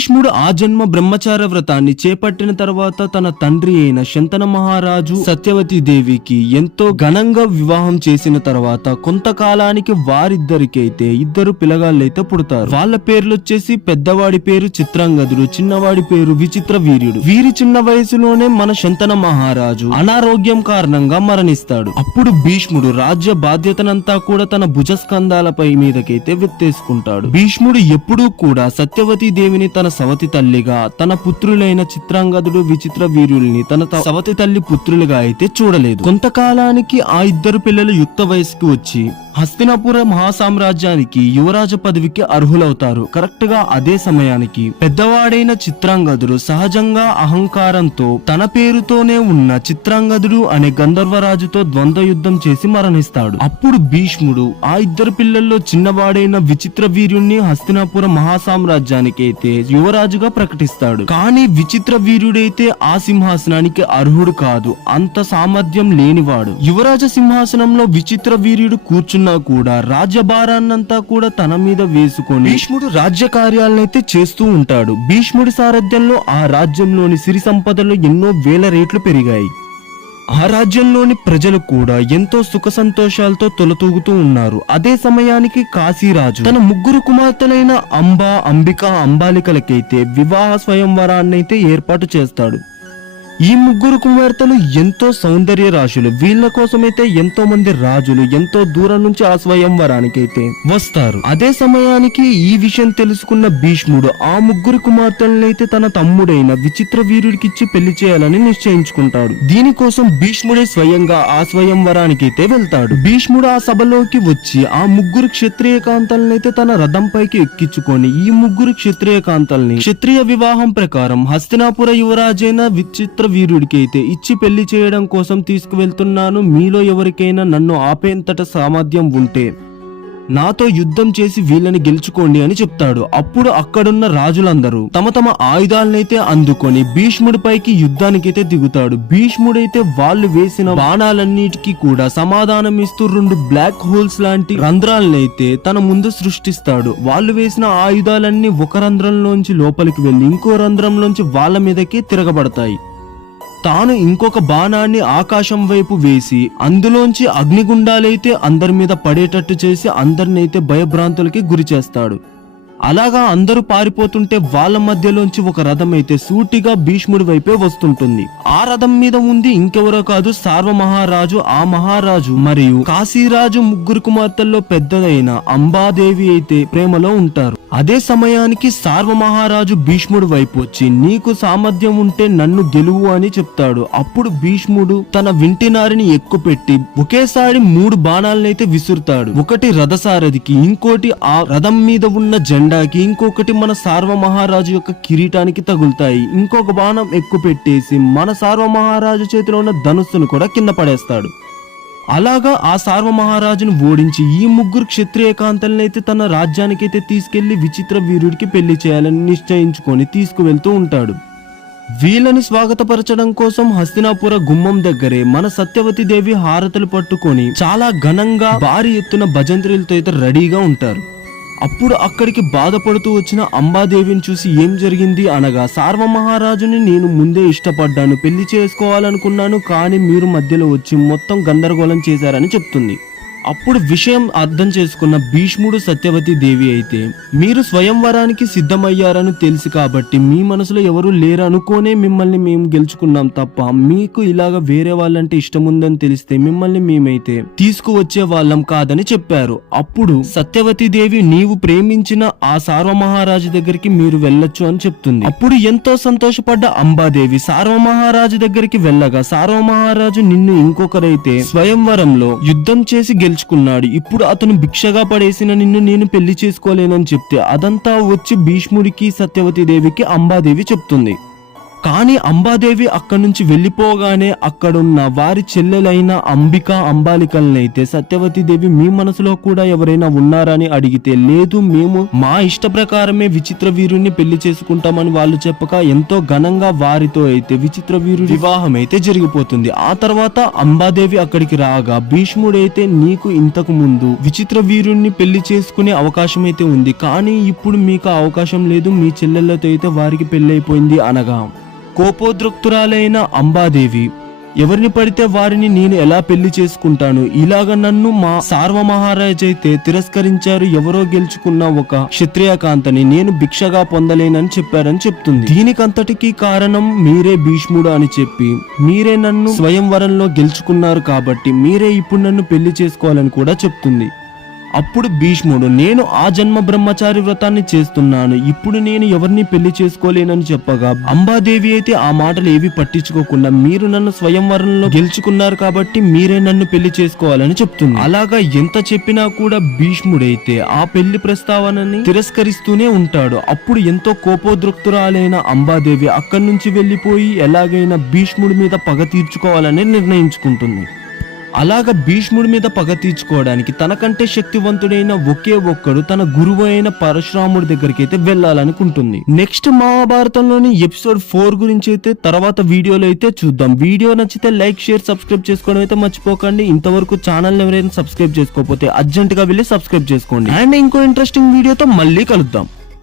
భీష్ముడు ఆ జన్మ బ్రహ్మచార వ్రతాన్ని చేపట్టిన తర్వాత తన తండ్రి అయిన శంతన మహారాజు సత్యవతి దేవికి ఎంతో ఘనంగా వివాహం చేసిన తర్వాత కొంతకాలానికి వారిద్దరికైతే ఇద్దరు పిల్లగాళ్ళైతే పుడతారు. వాళ్ళ పేర్లొచ్చేసి పెద్దవాడి పేరు చిత్రాంగదుడు, చిన్నవాడి పేరు విచిత్ర వీర్యుడు. వీరి చిన్న వయసులోనే మన శంతన మహారాజు అనారోగ్యం కారణంగా మరణిస్తాడు. అప్పుడు భీష్ముడు రాజ్య బాధ్యతనంతా కూడా తన భుజస్కంధాలపై మీదకైతే వెత్తేసుకుంటాడు. భీష్ముడు ఎప్పుడూ కూడా సత్యవతి దేవిని తన సవతి తల్లిగా, తన పుత్రులైన చిత్రాంగదుడు విచిత్ర వీరుల్ని తన సవతి తల్లి పుత్రులుగా అయితే చూడలేదు. కొంతకాలానికి ఆ ఇద్దరు పిల్లలు యుక్త వయసుకు వచ్చి హస్తినాపుర మహాసామ్రాజ్యానికి యువరాజ పదవికి అర్హులవుతారు. కరెక్ట్ గా అదే సమయానికి పెద్దవాడైన చిత్రాంగదుడు సహజంగా అహంకారంతో తన పేరుతోనే ఉన్న చిత్రాంగదుడు అనే గంధర్వరాజుతో ద్వంద్వ యుద్ధం చేసి మరణిస్తాడు. అప్పుడు భీష్ముడు ఆ ఇద్దరు పిల్లల్లో చిన్నవాడైన విచిత్ర వీర్యుణ్ణి హస్తినాపుర మహాసామ్రాజ్యానికి అయితే యువరాజుగా ప్రకటిస్తాడు. కానీ విచిత్ర వీర్యుడైతే ఆ సింహాసనానికి అర్హుడు కాదు, అంత సామర్థ్యం లేనివాడు. యువరాజ సింహాసనంలో విచిత్ర వీర్యుడు కూర్చున్న కూడా రాజ్యభారాన్నంతా కూడా తన మీద వేసుకొని భీష్ముడు రాజ్య కార్యాలనైతే చేస్తూ ఉంటాడు. భీష్ముడి సారథ్యంలో ఆ రాజ్యంలోని సిరి సంపదలు ఎన్నో వేల రెట్లు పెరిగాయి. ఆ రాజ్యంలోని ప్రజలు కూడా ఎంతో సుఖ సంతోషాలతో తొలతూగుతూ ఉన్నారు. అదే సమయానికి కాశీరాజు తన ముగ్గురు కుమార్తెలైన అంబ, అంబిక, అంబాలికలకైతే వివాహ స్వయంవరాన్నైతే ఏర్పాటు చేస్తాడు. ఈ ముగ్గురు కుమార్తెలు ఎంతో సౌందర్య రాశులు. వీళ్ళ కోసమైతే ఎంతో మంది రాజులు ఎంతో దూరం నుంచి ఆ స్వయంవరానికైతే వస్తారు. అదే సమయానికి ఈ విషయం తెలుసుకున్న భీష్ముడు ఆ ముగ్గురు కుమార్తెలనైతే తన తమ్ముడైన విచిత్ర వీరుడికిచ్చి పెళ్లి చేయాలని నిశ్చయించుకుంటాడు. దీనికోసం భీష్ముడే స్వయంగా ఆ స్వయంవరానికైతే వెళ్తాడు. భీష్ముడు ఆ సభలోకి వచ్చి ఆ ముగ్గురు క్షత్రియ కాంతలనైతే తన రథంపైకి ఎక్కించుకొని ఈ ముగ్గురు క్షత్రియ కాంతల్ని క్షత్రియ వివాహం ప్రకారం హస్తినాపుర యువరాజైన విచిత్ర వీరుడికి అయితే ఇచ్చి పెళ్లి చేయడం కోసం తీసుకువెళ్తున్నాను. మీలో ఎవరికైనా నన్ను ఆపేంతట సామర్థ్యం ఉంటే నాతో యుద్ధం చేసి వీళ్ళని గెలుచుకోండి అని చెప్తాడు. అప్పుడు అక్కడున్న రాజులందరూ తమ తమ ఆయుధాలనైతే అందుకొని భీష్ముడిపైకి యుద్ధానికైతే దిగుతాడు. భీష్ముడైతే వాళ్ళు వేసిన బాణాలన్నిటికీ కూడా సమాధానం ఇస్తూ 2 బ్లాక్ హోల్స్ లాంటి రంధ్రాలనైతే తన ముందు సృష్టిస్తాడు. వాళ్ళు వేసిన ఆయుధాలన్నీ ఒక రంధ్రంలోంచి లోపలికి వెళ్లి ఇంకో రంధ్రంలోంచి వాళ్ళ మీదకి తిరగబడతాయి. తాను ఇంకొక బాణాన్ని ఆకాశం వైపు వేసి అందులోంచి అగ్నిగుండాలైతే అందరి మీద పడేటట్టు చేసి అందరినైతే భయభ్రాంతులకి గురి చేస్తాడు. అలాగా అందరూ పారిపోతుంటే వాళ్ళ మధ్యలోంచి ఒక రథం అయితే సూటిగా భీష్ముడి వైపే వస్తుంటుంది. ఆ రథం మీద ఉంది ఇంకెవరో కాదు, సార్వమహారాజు. ఆ మహారాజు మరియు కాశీరాజు ముగ్గురు కుమార్తెల్లో పెద్దదైన అంబాదేవి అయితే ప్రేమలో ఉంటారు. అదే సమయానికి సార్వమహారాజు భీష్ముడి వైపు వచ్చి నీకు సామర్థ్యం ఉంటే నన్ను గెలువు అని చెప్తాడు. అప్పుడు భీష్ముడు తన వింటినారిని ఎక్కుపెట్టి ఒకేసారి 3 బాణాలనైతే విసురుతాడు. ఒకటి రథసారథికి, ఇంకోటి ఆ రథం మీద ఉన్న జెండాకి, ఇంకొకటి మన సార్వమహారాజు యొక్క కిరీటానికి తగులుతాయి. ఇంకొక బాణం ఎక్కుపెట్టేసి మన సార్వమహారాజు చేతిలో ఉన్న ధనుస్సును కూడా కింద పడేస్తాడు. అలాగా ఆ సార్వమహారాజును ఓడించి ఈ ముగ్గురు క్షత్రియ కాంతలనైతే తన రాజ్యానికైతే తీసుకెళ్లి విచిత్ర వీరుడికి పెళ్లి చేయాలని నిశ్చయించుకొని తీసుకువెళ్తూ ఉంటాడు. వీళ్ళని స్వాగతపరచడం కోసం హస్తినాపుర గుమ్మం దగ్గరే మన సత్యవతి దేవి హారతులు పట్టుకొని చాలా ఘనంగా భారీ ఎత్తున భజంత్రులతో అయితే రెడీగా ఉంటారు. అప్పుడు అక్కడికి బాధపడుతూ వచ్చిన అంబాదేవిని చూసి ఏం జరిగింది అనగా, సార్వమహారాజుని నేను ముందే ఇష్టపడ్డాను, పెళ్లి చేసుకోవాలనుకున్నాను, కానీ మీరు మధ్యలో వచ్చి మొత్తం గందరగోళం చేశారని చెప్తుంది. అప్పుడు విషయం అర్థం చేసుకున్న భీష్ముడు సత్యవతి దేవి అయితే మీరు స్వయంవరానికి సిద్ధమయ్యారని తెలుసు కాబట్టి మీ మనసులో ఎవరు లేరు అనుకోనే మిమ్మల్ని మేము గెలుచుకున్నాం తప్ప మీకు ఇలాగ వేరే వాళ్ళంటే ఇష్టం ఉందని తెలిస్తే మిమ్మల్ని మేమైతే తీసుకువచ్చే వాళ్ళం కాదని చెప్పారు. అప్పుడు సత్యవతి దేవి నీవు ప్రేమించిన ఆ సార్వమహారాజు దగ్గరికి మీరు వెళ్ళొచ్చు అని చెప్తుంది. అప్పుడు ఎంతో సంతోషపడ్డ అంబాదేవి సార్వమహారాజు దగ్గరికి వెళ్ళగా సార్వమహారాజు నిన్ను ఇంకొకరైతే స్వయంవరంలో యుద్ధం చేసి గెలుచుకున్నాడు, ఇప్పుడు అతను భిక్షగా పడేసిన నిన్ను నేను పెళ్లి చేసుకోలేనని చెప్తే అదంతా వచ్చి భీష్ముడికి సత్యవతి దేవికి అంబాదేవి చెప్తుంది. కానీ అంబాదేవి అక్కడి నుంచి వెళ్లిపోగానే అక్కడున్న వారి చెల్లెలైన అంబాలికలనైతే సత్యవతి దేవి మీ మనసులో కూడా ఎవరైనా ఉన్నారని అడిగితే లేదు, మేము మా ఇష్ట ప్రకారమే విచిత్ర వీరుణ్ణి పెళ్లి చేసుకుంటామని వాళ్ళు చెప్పక ఎంతో ఘనంగా వారితో అయితే విచిత్ర వీరుడి వివాహం అయితే జరిగిపోతుంది. ఆ తర్వాత అంబాదేవి అక్కడికి రాగా భీష్ముడైతే నీకు ఇంతకు ముందు విచిత్ర వీరుణ్ణి పెళ్లి చేసుకునే అవకాశం అయితే ఉంది, కానీ ఇప్పుడు మీకు అవకాశం లేదు, మీ చెల్లెళ్ళతో అయితే వారికి పెళ్లైపోయింది అనగా కోపోద్రక్తురాలైన అంబాదేవి ఎవరిని పడితే వారిని నేను ఎలా పెళ్లి చేసుకుంటాను, ఇలాగ నన్ను మా సార్వమహారాజ్ అయితే తిరస్కరించారు, ఎవరో గెలుచుకున్న ఒక క్షత్రియ కాంతని నేను భిక్షగా పొందలేనని చెప్పారని చెప్తుంది. దీనికంతటికి కారణం మీరే భీష్ముడు అని చెప్పి మీరే నన్ను స్వయంవరంలో గెలుచుకున్నారు కాబట్టి మీరే ఇప్పుడు నన్ను పెళ్లి చేసుకోవాలని కూడా చెప్తుంది. అప్పుడు భీష్ముడు నేను ఆ జన్మ బ్రహ్మచారి వ్రతాన్ని చేస్తున్నాను, ఇప్పుడు నేను ఎవరిని పెళ్లి చేసుకోలేనని చెప్పగా అంబాదేవి అయితే ఆ మాటలు ఏవి పట్టించుకోకుండా మీరు నన్ను స్వయంవరంలో గెలుచుకున్నారు కాబట్టి మీరే నన్ను పెళ్లి చేసుకోవాలని చెప్తుంది. అలాగా ఎంత చెప్పినా కూడా భీష్ముడైతే ఆ పెళ్లి ప్రస్తావనని తిరస్కరిస్తూనే ఉంటాడు. అప్పుడు ఎంతో కోపోద్రక్తురాలైన అంబాదేవి అక్కడి నుంచి వెళ్లిపోయి ఎలాగైనా భీష్ముడి మీద పగ తీర్చుకోవాలని నిర్ణయించుకుంటుంది. అలాగ భీష్ముడి మీద పగ తీర్చుకోవడానికి తనకంటే శక్తివంతుడైన ఒకే ఒక్కడు తన గురువు అయిన పరశురాముడి దగ్గరికి అయితే వెళ్ళాలనుకుంటుంది. నెక్స్ట్ మహాభారతంలోని ఎపిసోడ్ 4 గురించి అయితే తర్వాత వీడియోలో అయితే చూద్దాం. వీడియో నచ్చితే లైక్, షేర్, సబ్స్క్రైబ్ చేసుకోవడం అయితే మర్చిపోకండి. ఇంతవరకు ఛానల్ ఎవరైనా సబ్స్క్రైబ్ చేసుకోకపోతే అర్జెంట్ గా వెళ్ళి సబ్స్క్రైబ్ చేసుకోండి. అండ్ ఇంకో ఇంట్రెస్టింగ్ వీడియోతో మళ్ళీ కలుద్దాం.